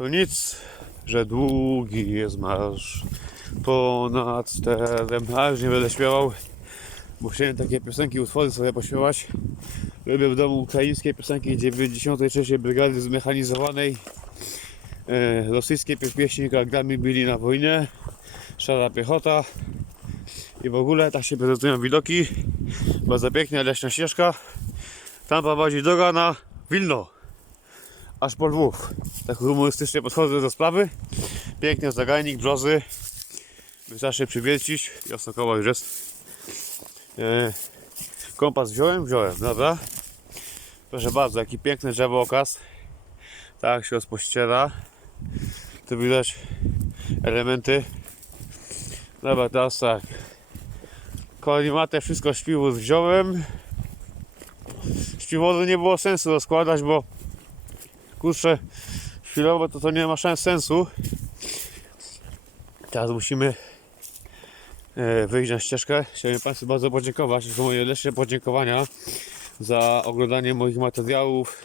To nic, że długi jest marsz ponad sterem. A już nie będę śpiewał, bo chciałem takie piosenki, utwory sobie pośpiewać. Lubię w domu ukraińskie piosenki 93 Brygady Zmechanizowanej. E, rosyjskie pieśni, jak grami byli na wojnie. Szara piechota. I w ogóle tak się prezentują widoki. Bardzo pięknie, leśna ścieżka. Tam prowadzi droga na Wilno. Aż po Lwów. Tak humorystycznie podchodzę do sprawy. Piękny zagajnik, brzozy. Wystarczy przywiercić. Jasnokowa już jest. E, kompas wziąłem? Wziąłem, dobra. Proszę bardzo, jaki piękny drzewo okaz. Tak się rozpościera. Tu widać elementy. Dobra, teraz tak. Kolimatę wszystko śpiwór wziąłem. Śpiworu nie było sensu rozkładać, bo kurczę, chwilowo to to nie ma sensu. Teraz musimy e, wyjść na ścieżkę. Chciałem Państwu bardzo podziękować. To moje lepsze podziękowania za oglądanie moich materiałów,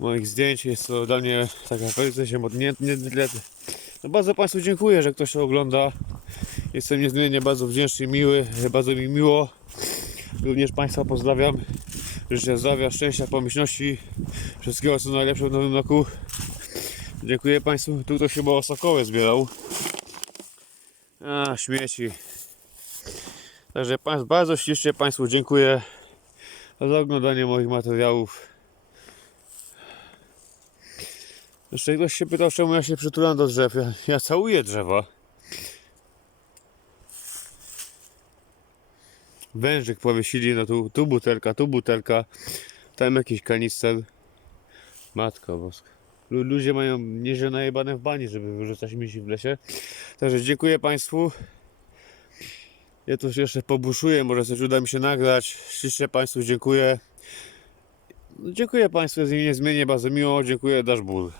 moich zdjęć. Jest to dla mnie taka powiedzmy się modniętnie. No bardzo Państwu dziękuję, że ktoś to ogląda. Jestem niezmiernie bardzo wdzięczny, miły, bardzo mi miło. Również Państwa pozdrawiam. Życzę zdrowia, szczęścia, pomyślności, wszystkiego co najlepsze w nowym roku. Dziękuję Państwu. Tu ktoś chyba sokoły zbierał. A, śmieci. Także bardzo ślicznie Państwu dziękuję za oglądanie moich materiałów. Jeszcze ktoś się pytał, czemu ja się przytulam do drzew. Ja, ja całuję drzewa. Wężyk powiesili, no tu, tu butelka, tu butelka, tam jakiś kanister. Matko boska. Lu- Ludzie mają nieźle najebane w bani, żeby wyrzucać misi w lesie. Także dziękuję Państwu. Ja tu jeszcze pobuszuję, może coś uda mi się nagrać. Ślicznie Państwu dziękuję. Dziękuję Państwu, jest mi niezmiennie bardzo miło. Dziękuję, Dashbur.